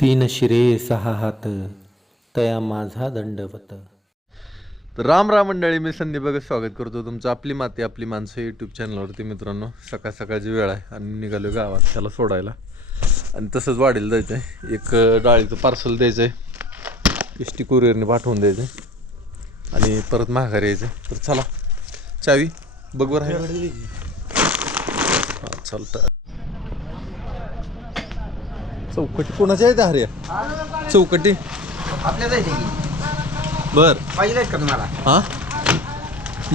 तीन शिरे सहा हात तया माझा दंडवत. तर राम राम मंडळी, मी संदीप बघत स्वागत करतो तुमचं आपली माती आपली माणसं यूट्यूब चॅनलवरती. मित्रांनो, सकाळ सकाळची वेळ आहे आणि निघालो गावात त्याला सोडायला आणि तसंच वाढीला जायचं आहे. एक डाळीचं पार्सल द्यायचं आहे, एस टी कुरिअरने पाठवून द्यायचं आहे आणि परत माघारी यायचं. तर चला, चावी बघ बरं आहे. हां चालतं. चौकटी कोणाच्या आहे त्या? हरे चौकटी आपल्या जायचे की बर पाहिजे का तुम्हाला? हां,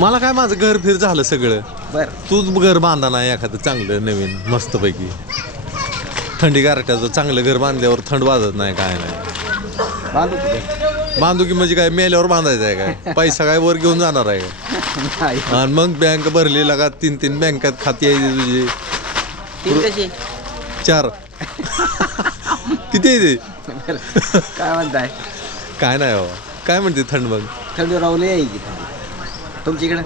मला काय, माझं घर फिर झालं सगळं. बर, तूच घर बांधा नाही एखादं चांगलं नवीन मस्तपैकी. थंडी गारठ्याचं चांगलं घर बांधल्यावर थंड वाजत नाही, काय नाही. बांधू तुझे बांधू की म्हणजे काय मेल्यावर बांधायचं आहे काय? पैसा काय वर घेऊन जाणार आहे का? आणि मग बँक भरलेला का? तीन बँकात खाती आहे तुझी. तीन कशी 4 किती आहे ते? काय म्हणताय? काय नाही बाबा, काय म्हणते थंड? मग थंडी रावली आहे की थंडी तुमच्याकडे?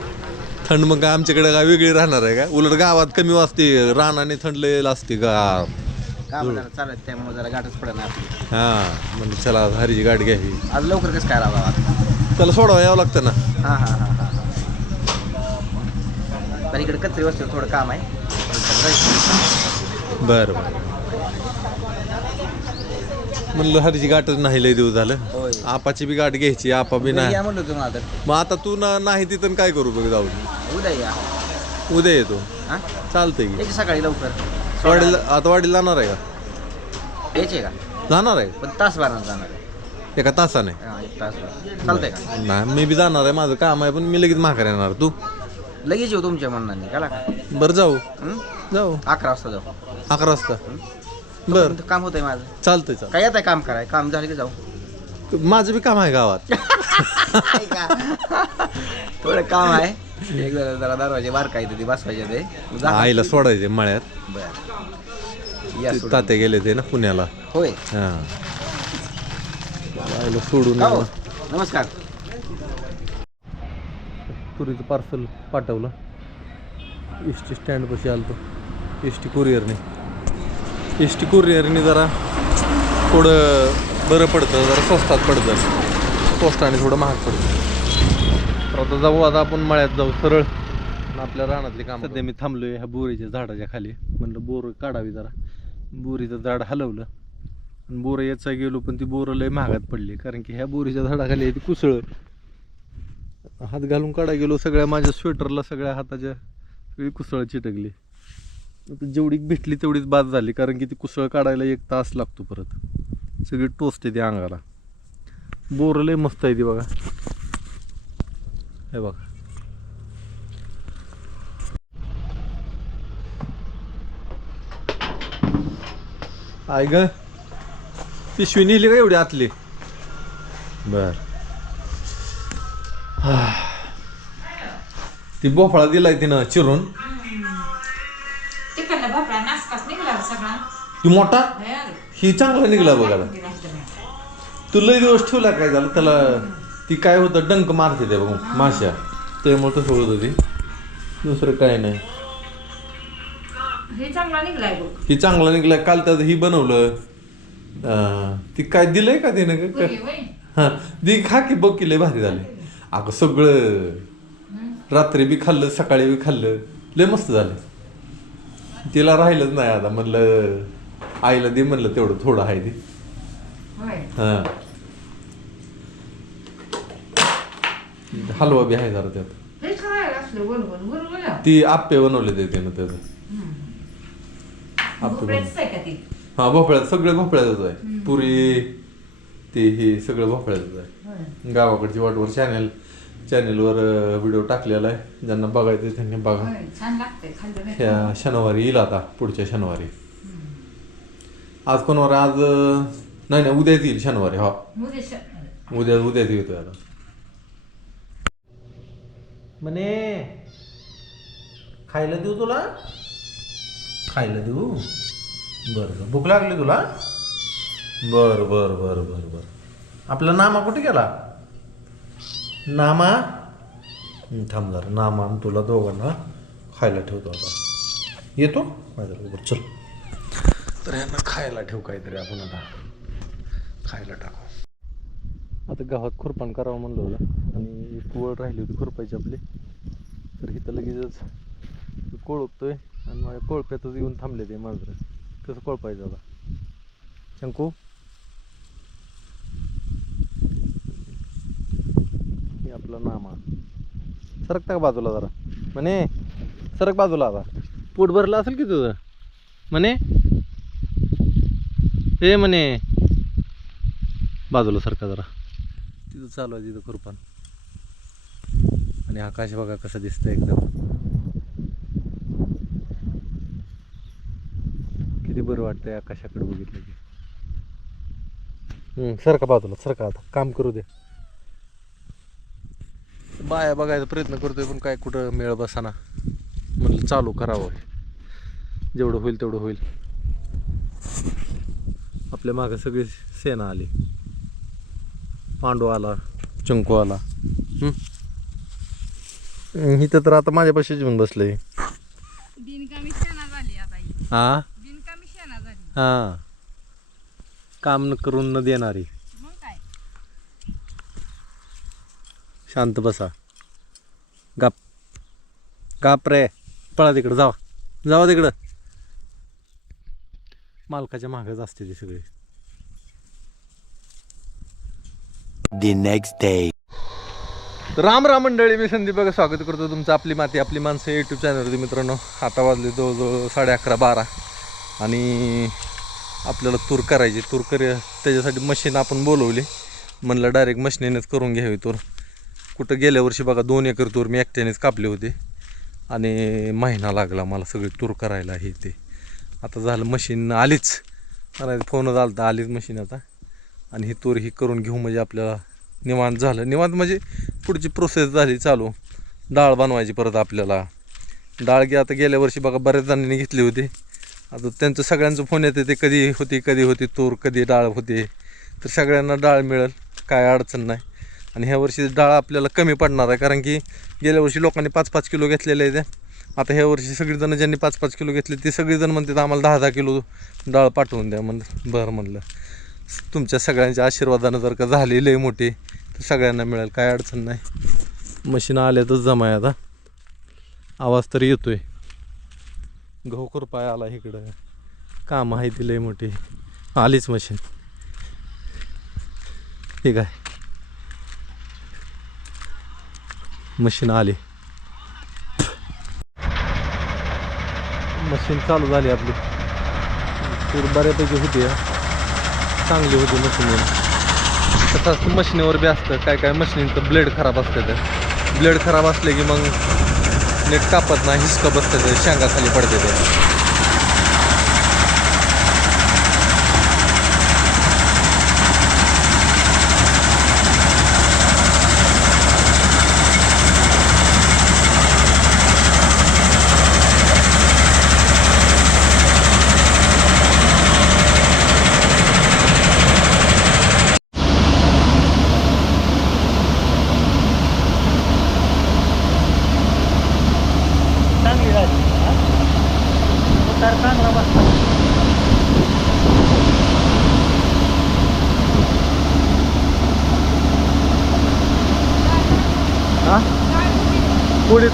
थंड मग काय आमच्याकडे काय वेगळी राहणार आहे का? उलट गावात कमी वाजते, रानाने थंड लय असते गाव. काय म्हणणार चालत, त्यामुळे जरा गाठच पडत नाही आपली. हां म्हणजे चला हरीची गाडी घ्यावी. आज लवकर कसं काय राहावं? त्याला सोडावं यावं लागतं ना. हां हां हां हां तर इकडे कचरी वस्तू थोडं काम आहे. बरं बरं. म्हणलं हरीची गाठच नाही, लय दिवस झालं. होय. आपाची बी गाठ घ्यायची, आपा बी नाही. या म्हणलो तुम्हाला तर मग आता तू नाही तिथं काय करू बघ, जाऊ उद्या या. उद्या येतो. हां चालतंय की. यायची सकाळी लवकर. वाडीला आता वाडीला जाणार आहे का? यायचे का? जाणार आहे पण तास बारा जाणार आहे. एका तासाने? हां, एक तास चालतंय का? नाही, मी बी जाणार आहे, माझं काम आहे, पण मी लगेच माघार येणार. तू? लगेच येऊ तुमच्या म्हणण्याने का? बरं जाऊ. हं? जाऊ 11 वाजता जाऊ. 11 वाजता. बरं काम होतंय माझं. चालतंय. चाल काय येत आहे काम कराय? काम झालं की जाऊ. माझं बी काम आहे गावात. थोडं काम आहे. एक जरा दरवाजे बारकाय ते बसवायचे ते. जा. आईला सोडायचे मळ्यात. बरं या ते सोडून. तात्या गेले ते ना पुण्याला. होय. हां, आईला सोडून का हो? नमस्कार. पुरीचं पार्सल पाठवलं. एस टी स्टँडपाशी आलतो. एस टी कुरिअरने जरा थोडं बरं पडतं, जरा स्वस्तात पडतं. पोस्टाने थोडं महाग पडतं. तर आता जाऊ, आता आपण मळ्यात जाऊ सरळ आपल्या रानातली काम. सध्या मी थांबलोय ह्या बोरीच्या झाडाच्या खाली. म्हणलं बोरं काढावी जरा. बोरीचं झाड हलवलं आणि बोरं याचा गेलो, पण ती बोरं लय महागात पडली, कारण की ह्या बोरीच्या झाडाखाली आहे ती कुसळ. हात घालून काढा गेलो, सगळ्या माझ्या स्वेटरला सगळ्या हाताच्या सगळी कुसळ चिटकली. आता जेवढी भेटली तेवढीच बाद झाली, कारण की ती कुसळ काढायला 1 तास लागतो. परत सगळी टोचते ती अंगाला. बोरं लय मस्त आहे ती बघा, हे बघा. आय ग, पिशवी नेली का एवढी आतली? बर. ती भोपळा दिलाय तिनं चिरून. तिकडला भोपळा नासकाच निघाला सगळा. ती मोठा, बाहेर. ही चांगला निघला बघायला. तू लय दिवस ठेवला, काय झालं त्याला? ती काय होतं, डंक मारते ते बघ माश्या, त्यामुळे तसं होत होती, दुसरं काय नाही. हे चांगला निघलाय बघ. ही चांगला निघला. काल त्याचं ही बनवलं. ती काय दिलंय का तिनं? हा दी खा की बघ की, लय भारी झाले. अगं सगळं रात्री बी खाल्लं, सकाळी बी खाल्लं, लय मस्त झालं. तिला राहिलंच नाही आता. म्हणलं आईला दे, म्हणलं तेवढं थोडं आहे ती. हा हलवा बी आहे जरा त्यात. ती आप्पे बनवले ते त्यानं त्याचं. हा भोपळ्यात, सगळे भोपळ्यातच आहे. पुरी ते हे सगळं भोपळ्यातच आहे. गावाकडची वाटवर चॅनेलवर व्हिडिओ टाकलेला आहे, ज्यांना बघायचं त्यांनी बघा. ह्या शनिवारी येईल, आता पुढच्या शनिवारी. आज कोणवार? आज नाही, उद्याच येईल शनिवारी. हा उद्याच येतोय आता. म्हणे खायला देऊ तुला? खायला देऊ? बरं, भूक लागली तुला? बरं बरं बरं बरं बरं. आपला नामा कुठे गेला? नामा थांब जरा. नामा आणि तुला दोघांना खायला ठेवतो आता. येतो माझ्याबरोबर, चल. तर यांना खायला ठेवू काहीतरी आपण आता. खायला टाकू. आता गावात खुरपान करावं म्हणलं होतं आणि एक वळ राहिली होती खुरपायची आपली, तर इथं लगेचच कोळपतोय आणि माझ्या कोळप्यातच येऊन थांबले ते मांजरं. कसं कोळपायचं आता शंकू? हे आपला नामा. सरकता का बाजूला जरा म्हणे, सरक बाजूला. आता पोट भरलं असेल की तुझं म्हणे, हे म्हणे बाजूला सरका जरा. तिथं चालू आहे तिथं खुरपान. आणि आकाश बघा कसं दिसतंय एकदम. किती बरं वाटतंय आकाशाकडे बघितलं की. सरका बाजूला सरका, आता काम करू दे. बाया बघायचा प्रयत्न करतोय पण काय कुठं मेळ बसाना. म्हणलं चालू करावं, जेवढं होईल तेवढं होईल. आपल्या मागं सगळी सेना आली. पांडू आला, चंकू आला. इथं तर आता माझ्यापाशीच येऊन बसलंय. बिनकामी शेणा झाली आता ही. हा बिनकामी शेणा झाली. हा, काम न करून न देणारी. मग काय? शांत बसा, गाप गाप रे, पळा तिकडं, जावा तिकडं. मालकाच्या मागच असते ती सगळी. The next day. Ram Ram मंडळी, मी संदीप बघा स्वागत करतो तुमचं आपली माती आपली माणसं यूट्यूब चॅनलवरती. मित्रांनो, आता वाजले जवळजवळ 11:30-12 आणि आपल्याला तूर करायची. त्याच्यासाठी मशीन आपण बोलवली. म्हणलं डायरेक्ट मशीनीनेच करून घ्यावी तूर. कुठं गेल्या वर्षी बघा 2 एकर तूर मी एकट्यानेच कापली होती आणि महिना लागला मला सगळी तूर करायला. हे ते आता झालं, मशीन आलीच. मला फोन झाला तर आलीच मशीन आता. आणि ही तूर ही करून घेऊ म्हणजे आपल्याला निवांत झालं. निवांत म्हणजे पुढची प्रोसेस झाली चालू. डाळ बनवायची परत आपल्याला. डाळ आता गेल्या वर्षी बघा बऱ्याच जणांनी घेतली होती. आता त्यांचं सगळ्यांचं फोन येते ते कधी होती तूर, कधी डाळ होते. तर सगळ्यांना डाळ मिळेल, काय अडचण नाही. आणि ह्या वर्षी डाळ आपल्याला कमी पडणार आहे, कारण की गेल्या वर्षी लोकांनी 5-5 किलो घेतलेले आहे. आता ह्या वर्षी सगळीजणं ज्यांनी 5-5 किलो घेतले ते सगळेजण म्हणतात आम्हाला 10-10 किलो डाळ पाठवून द्या. म्हणलं बरं, म्हणलं तुमच्या सगळ्यांच्या आशीर्वादानं जर का झाली लई मोठी तर सगळ्यांना मिळेल, काय अडचण नाही. मशीन आल्यातच जमाय आता. आवाज तरी येतोय. गहू खुरपाय आला इकडं. काम आहे ती लई मोठी. आलीच मशीन. ठीक आहे, मशीन आली. मशीन चालू झाली आपली. तूर बऱ्यापैकी होती, चांगली होती मशीन. कसं असतं मशीनीवर बी असतं, काय मशीनीचं ब्लेड खराब असतं. ते ब्लेड खराब असले की मग नीट कापत नाही, हिसकं बसतं, ते शेंगा खाली पडते ते.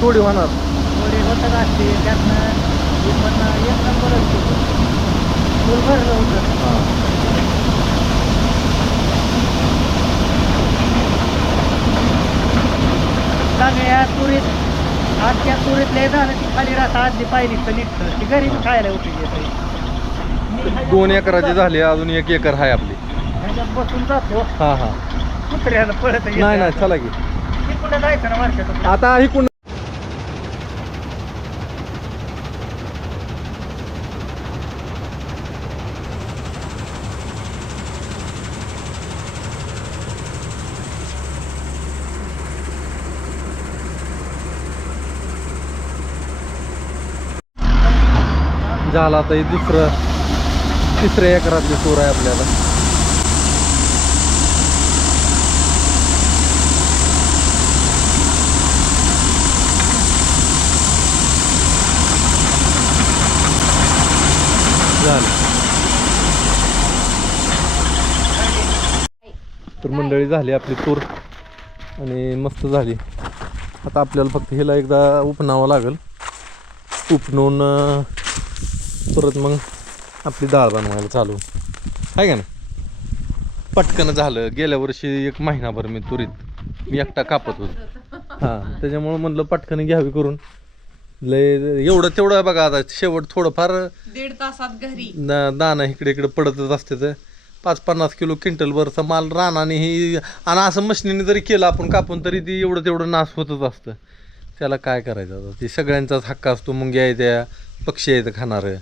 थोडी होणार. थोडी होतच असते त्यातनं. पण एक नंबर असतो, फुल भरलं होतं. सगळ्या तुरीत आजच्या तुरीत लय झालं ती खाली राहतं, आजली पाहिली तर निघतं ती घरी खायला उपयोगी येते. 2 एकराची झाली, अजून 1 एकर आहे आपली. ह्याच्यात बसून जातो. हा हा, कुत्र्याला पळत नाही चला की कुठं जायचं ना मार्केट. आता इकडून झाला. आता ही 3-3 एकरातली तूर आहे आपल्याला. झालं. तर मंडळी झाली आपली तूर आणि मस्त झाली. आता आपल्याला फक्त हिला एकदा उपणावं लागेल. उपणून परत मग आपली डाळ बनवायला चालू आहे का ना. पटकन झालं. गेल्या वर्षी 1 महिनाभर मी तुरीत एकटा कापत होतो. हां, त्याच्यामुळं म्हणलं पटकन घ्यावी करून. लय एवढं तेवढं बघा आता शेवट थोडंफार 1.5 तासात घरी दाणं इकडे इकडे पडतच असते. तर 5-50 किलो क्विंटलभरचा माल रानाने ही आणि असं मशिनीने जरी केलं आपण कापून तरी ती एवढं तेवढं नाश होतच असतं. त्याला काय करायचं आता. ती सगळ्यांचाच हक्क असतो. मुंग्या यायच्या, पक्षी यायचं खाणारं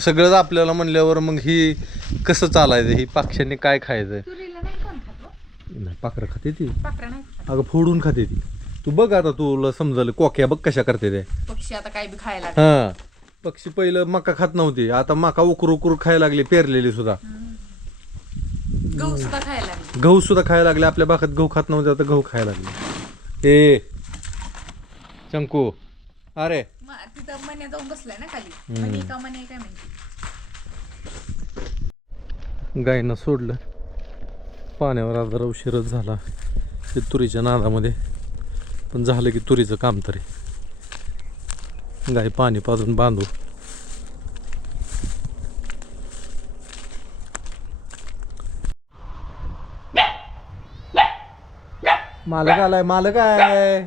सगळंच आपल्याला म्हणल्यावर मग ही कसं चालायचं. ही पक्ष्यांनी काय खायचं. तुरीला नाही कोण खातो? नाही पाखरं खाते ती. पाखरं नाही खात. अगं फोडून खाते ती. तू बघ आता तुला समजलं कोक्या बघ कशा करते ते. पक्षी आता काय बी खायला लागले. हां, पक्षी पहिलं मका खात नव्हती. आता मका उकरू खायला लागली. पेरलेली सुद्धा गहू सुद्धा खायला लागले. गहू सुद्धा खायला लागले. आपल्या बागात गहू खात नव्हते, आता गहू खायला लागले. ए चंकू, अरे तिथं मन्या जाऊन बसलाय ना खाली. मनी का मने काय म्हणते. गायनं सोडलं. पाण्यावर आज जरा उशीरच झाला ते तुरीच्या नादामध्ये. पण झालं की तुरीचं काम तरी. गाय पाणी पाजून बांधू. मालक आलाय. मालक आहे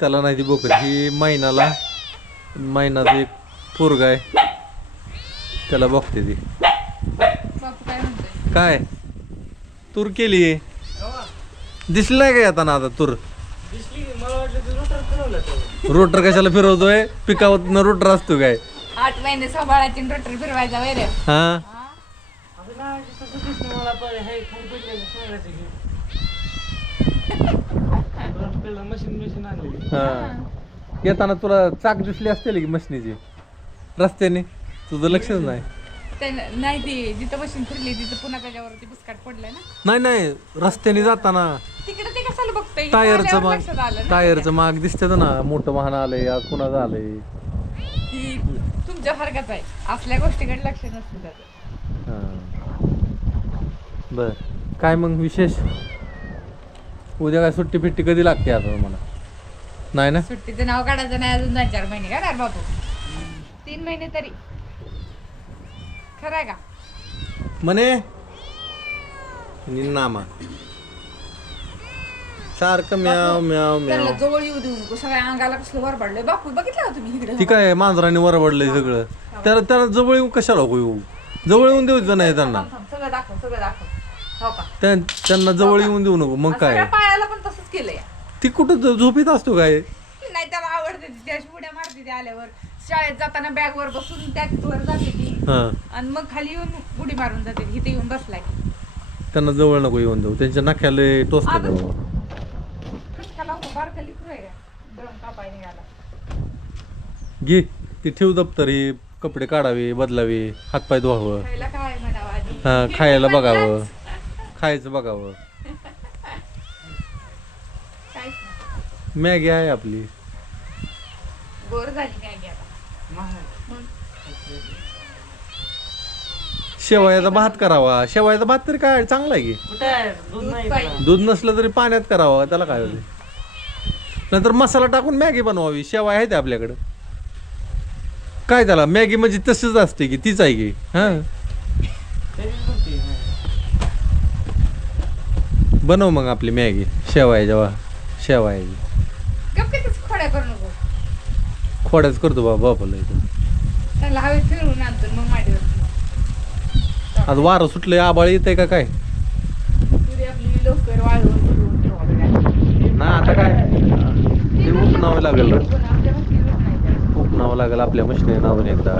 त्याला नाही ती बोकड. ही महिनाचं एक पोरग आहे त्याला बघते ती. बापू काय म्हणतोय? काय तूर केली दिसली नाही का येताना. आता तूर रोटर कशाला फिरवतोय. पिकावत रोटर असतो काय. 8 महिने सांभाळायची रोटर फिरवायचा वैरे. हा येताना तुला चाक दिसली असतील की मशनीची रस्त्याने. तुझं लक्षच नाही. नाही ती जिथं मशीन फिरली तिथं पुन्हा त्याच्यावरती बुसकाट पडलाय ना. नाही रस्त्याने जाताना तिकडे ते कशाला बघतोय. टायरचं माग दिसतं ना. मोठं वाहन आलंय आज कुणाचं आलंय. की तुमच्या फरकाच आहे. असल्या गोष्टीकडे लक्ष नसतं त्याचं. बर काय मग विशेष. उद्या काय सुट्टी फिट्टी कधी लागते आता मला. नाही ना. सुट्टीचं नाव काढायचं नाही अजून 2-4 महिने का बापू. 3 महिने तरी खरं आहे का. म्हणे नामा सारखं म्याव म्याव त्याला म्याव. जवळ येऊ देऊ नको. सगळ्या अंगाला कसलं वर पडलंय. बापू बघितलं का तुम्ही इकडे. ती काय मांजराने वरबडलंय सगळं. त्याला जवळ येऊन कशाला येऊ. जवळ येऊन द्यायचं नाही त्यांना. सगळं दाखव. हो का. त्यांना जवळ येऊन देऊ नको. मग काय सगळ्या पायाला पण तसंच केलंय. ती कुठं झोपीत असतो काय. नाही त्याला आवडते ती. त्या उड्या मारते ती आल्यावर. शाळेत जाताना बॅग वर बसून त्याच वर जाते ती. हा आणि मग खाली येऊन उडी मारून जाते. इथे येऊन बसलाय. त्यांना जवळ नको येऊन देऊ. त्यांच्या नाक्याला टोचत बारखाली ड्रम कापाय निघाला. घे ती ठेव दप्तर. ही कपडे काढावे बदलावे हातपाय धुवावं. खायला काय म्हणावं आधी. हा खायला बघावं. खायचं बघावं. काहीच नाही. मॅगी आहे आपली. बोर झाली मॅगी आता. शेवयाचा भात करावा. शेवयाचा भात तरी काय चांगला आहे की. दूध पाहिजे. दूध नसलं तरी पाण्यात करावा. त्याला काय होते. नंतर मसाला टाकून मॅगी बनवावी. शेवया आहे ते आपल्याकडं. काय त्याला मॅगी म्हणजे तसंच असते की. तीच आहे की. हा बनव मग आपली मॅगी. शेवयाची गप्पीतच खोड्या करू नको. खोड्याच करतो बापाला इथं. त्याला हवेत फिरवून आणतो मग मांडीवर. आज वारं सुटलंय. आबाळ येतंय का काय. तुरी आपली लवकर वाळवून फिरवून ठेवावी. ना आता काय ते उपनावं लागेल. पण आपल्या भाकरीवर नाही. उपनावं लागेल आपल्या मशीने नावून एकदा.